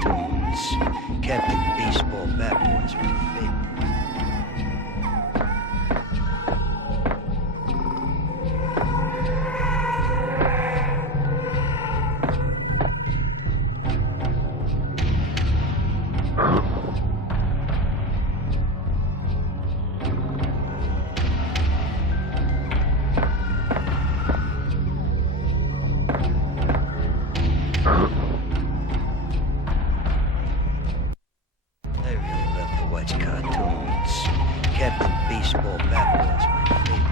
cartoons. Captain Baseball Bat was my favorite. Cartoons. Captain Baseball Bat was my favorite.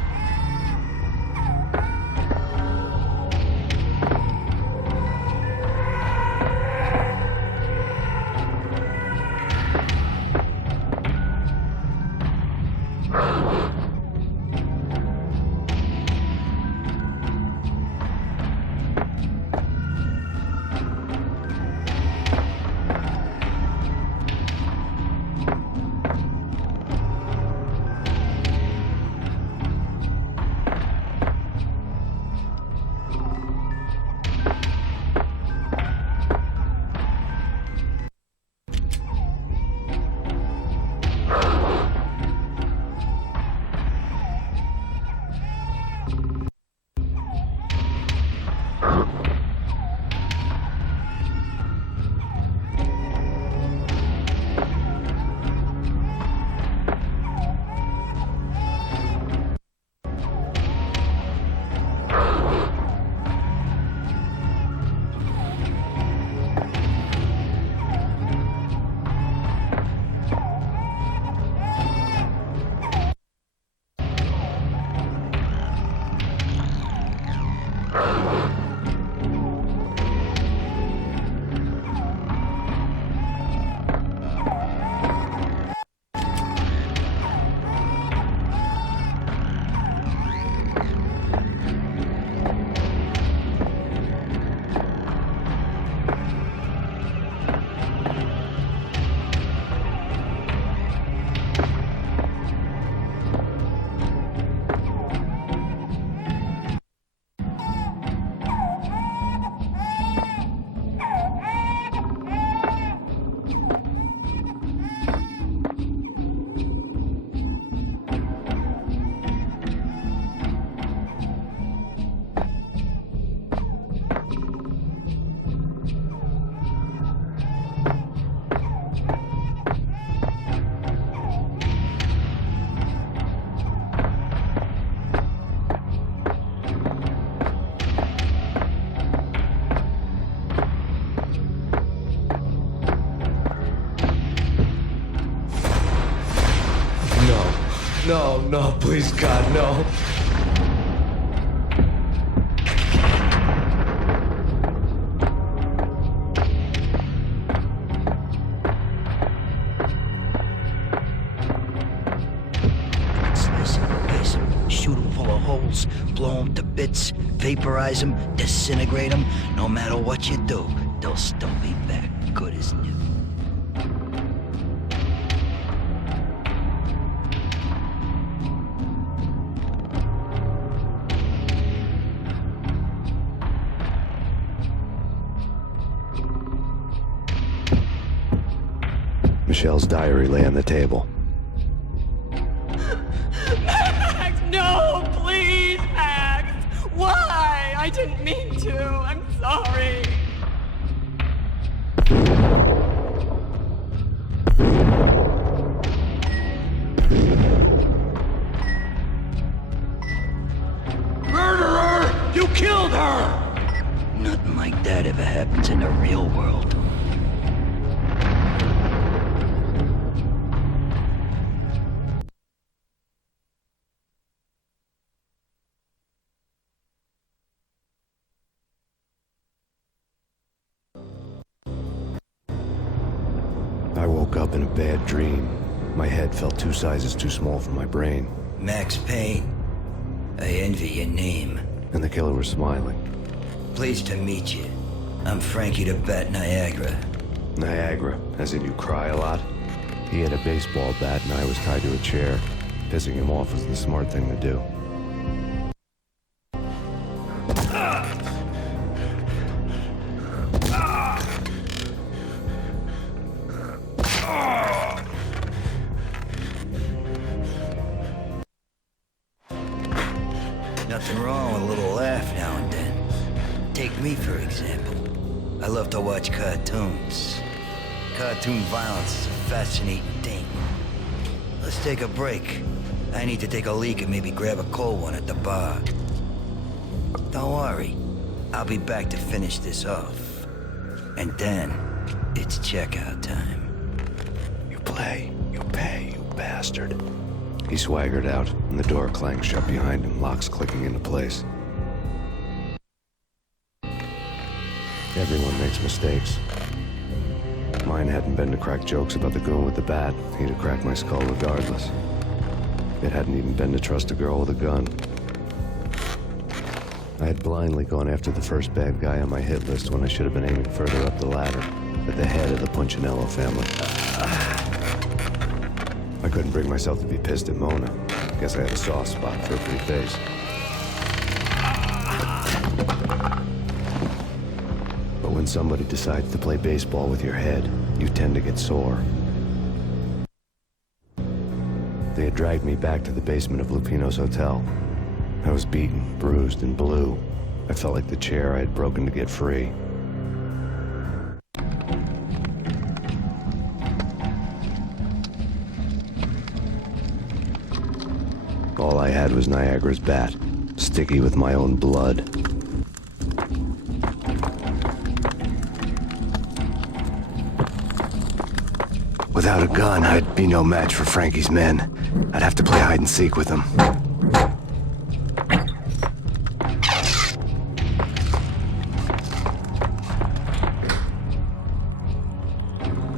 No, please, God, no. Slice him, shoot him full of holes, blow him to bits, vaporize him, disintegrate him. No matter what you do, they'll still be back good as new. Michelle's diary lay on the table. Max, no, please, Max. Why? I didn't mean to. I'm sorry. Murderer! You killed her! Nothing like that ever happens in the real world. I woke up in a bad dream. My head felt 2 sizes too small for my brain. Max Payne, I envy your name. And the killer was smiling. Pleased to meet you. I'm Frankie the Bat Niagara. Niagara, as in you cry a lot? He had a baseball bat and I was tied to a chair. Pissing him off was the smart thing to do. Nothing wrong with a little laugh now and then. Take me, for example. I love to watch cartoons. Cartoon violence is a fascinating thing. Let's take a break. I need to take a leak and maybe grab a cold one at the bar. Don't worry. I'll be back to finish this off. And then, it's checkout time. You play, you pay, you bastard. He swaggered out, and the door clanged shut behind him, locks clicking into place. Everyone makes mistakes. Mine hadn't been to crack jokes about the goon with the bat. He'd have cracked my skull regardless. It hadn't even been to trust a girl with a gun. I had blindly gone after the first bad guy on my hit list when I should have been aiming further up the ladder, at the head of the Punchinello family. I couldn't bring myself to be pissed at Mona. Guess I had a soft spot for a pretty face. But when somebody decides to play baseball with your head, you tend to get sore. They had dragged me back to the basement of Lupino's hotel. I was beaten, bruised, and blue. I felt like the chair I had broken to get free. All I had was Niagara's bat, sticky with my own blood. Without a gun, I'd be no match for Frankie's men. I'd have to play hide and seek with them.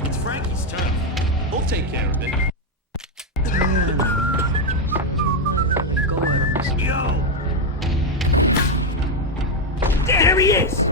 It's Frankie's turn. We'll take care of it. Go at him. Yo! There he is!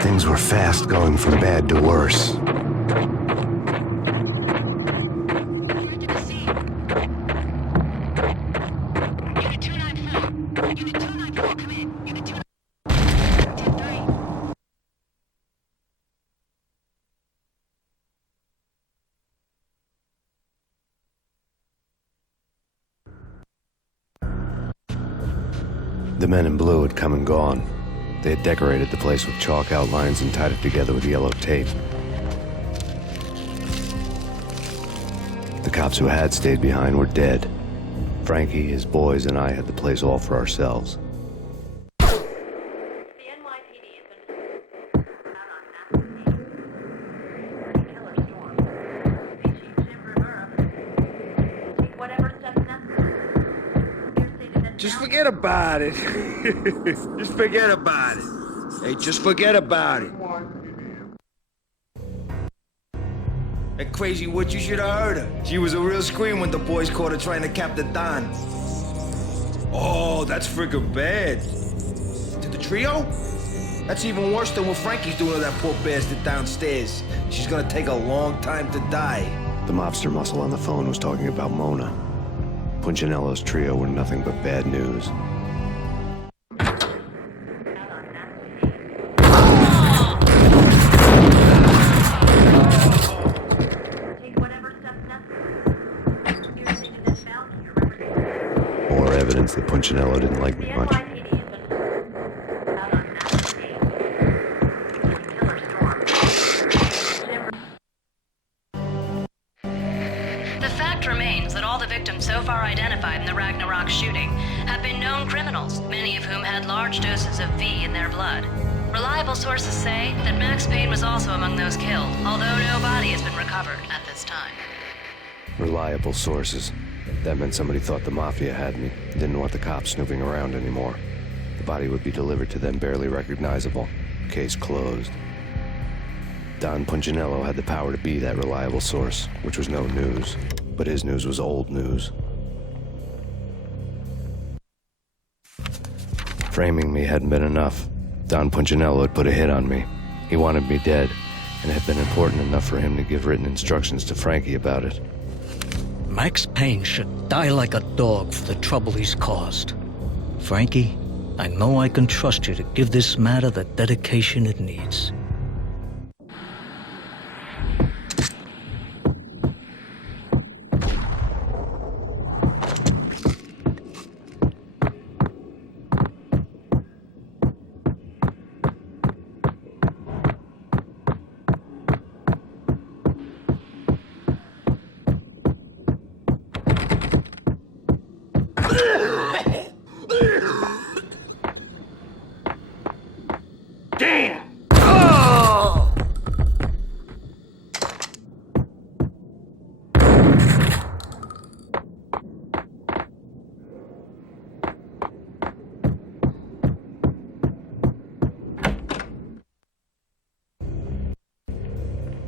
Things were fast going from bad to worse. The men in blue had come and gone. They had decorated the place with chalk outlines and tied it together with yellow tape. The cops who had stayed behind were dead. Frankie, his boys, and I had the place all for ourselves. The NYPD has been out on massive killer storm. Chief Jim Rivera take whatever steps necessary. Just forget about it. Just forget about it. Hey, just forget about it. That crazy witch, you should have heard her. She was a real scream when the boys caught her trying to cap the Don. Oh, that's freaking bad. To the trio? That's even worse than what Frankie's doing to that poor bastard downstairs. She's gonna take a long time to die. The mobster muscle on the phone was talking about Mona. Punchinello's trio were nothing but bad news. More evidence that Punchinello didn't like me much. The fact remains that all the victims so far identified in the Ragnarok shooting have been known criminals, many of whom had large doses of V in their blood. Reliable sources say that Max Payne was also among those killed, although no body has been recovered at this time. Reliable sources. That meant somebody thought the Mafia had me, didn't want the cops snooping around anymore. The body would be delivered to them barely recognizable. Case closed. Don Punchinello had the power to be that reliable source, which was no news. But his news was old news. Framing me hadn't been enough. Don Punchinello had put a hit on me. He wanted me dead, and it had been important enough for him to give written instructions to Frankie about it. Max Payne should die like a dog for the trouble he's caused. Frankie, I know I can trust you to give this matter the dedication it needs.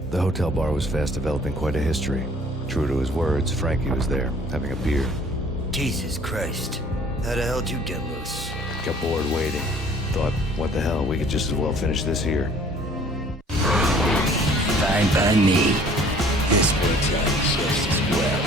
The hotel bar was fast developing quite a history. True to his words, Frankie was there, having a beer. Jesus Christ. How the hell did you get loose? Got bored waiting. Thought, what the hell, we could just as well finish this here. Fine by me. This works out just as well.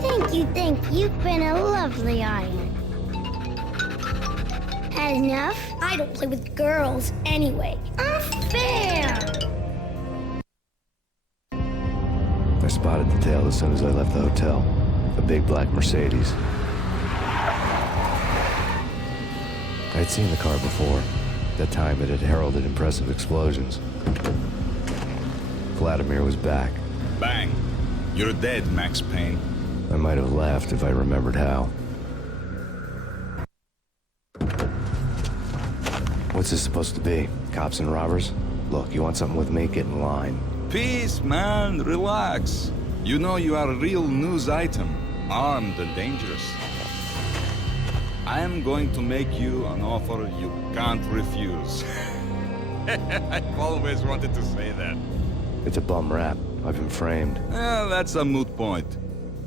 Thank you. You've been a lovely island. Had enough? I don't play with girls anyway. Unfair! I spotted the tail as soon as I left the hotel. A big black Mercedes. I'd seen the car before. That time it had heralded impressive explosions. Vladimir was back. Bang! You're dead, Max Payne. I might have laughed if I remembered how. What's this supposed to be? Cops and robbers? Look, you want something with me? Get in line. Peace, man. Relax. You know you are a real news item. Armed and dangerous. I am going to make you an offer you can't refuse. I've always wanted to say that. It's a bum rap. I've been framed. That's a moot point.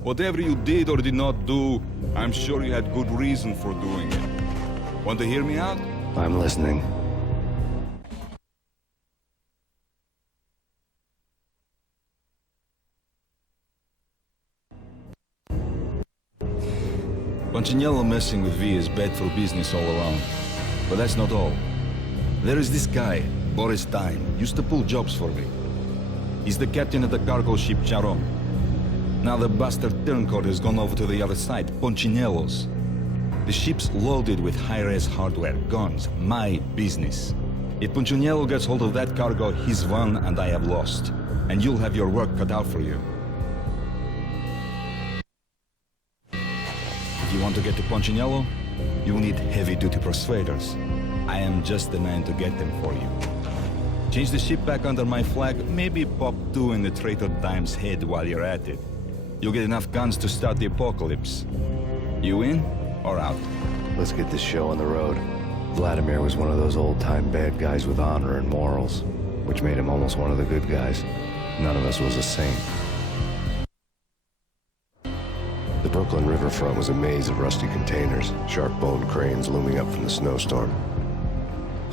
Whatever you did or did not do, I'm sure you had good reason for doing it. Want to hear me out? I'm listening. Punchinello messing with V is bad for business all around. But that's not all. There is this guy, Boris Payne, used to pull jobs for me. He's the captain of the cargo ship Charon. Now the bastard turncoat has gone over to the other side, Punchinello's. The ship's loaded with high-res hardware, guns, my business. If Punchinello gets hold of that cargo, he's won and I have lost. And you'll have your work cut out for you. If you want to get to Punchinello, you will need heavy-duty persuaders. I am just the man to get them for you. Change the ship back under my flag, maybe pop 2 in the traitor Dime's head while you're at it. You'll get enough guns to start the apocalypse. You in or out? Let's get this show on the road. Vladimir was one of those old-time bad guys with honor and morals, which made him almost one of the good guys. None of us was a saint. The Brooklyn riverfront was a maze of rusty containers, sharp-boned cranes looming up from the snowstorm.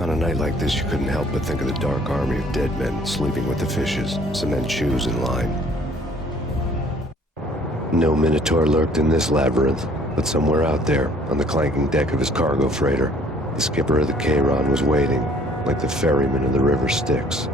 On a night like this, you couldn't help but think of the dark army of dead men sleeping with the fishes, cement shoes in line. No Minotaur lurked in this labyrinth, but somewhere out there, on the clanking deck of his cargo freighter, the skipper of the Chiron was waiting, like the ferryman of the river Styx.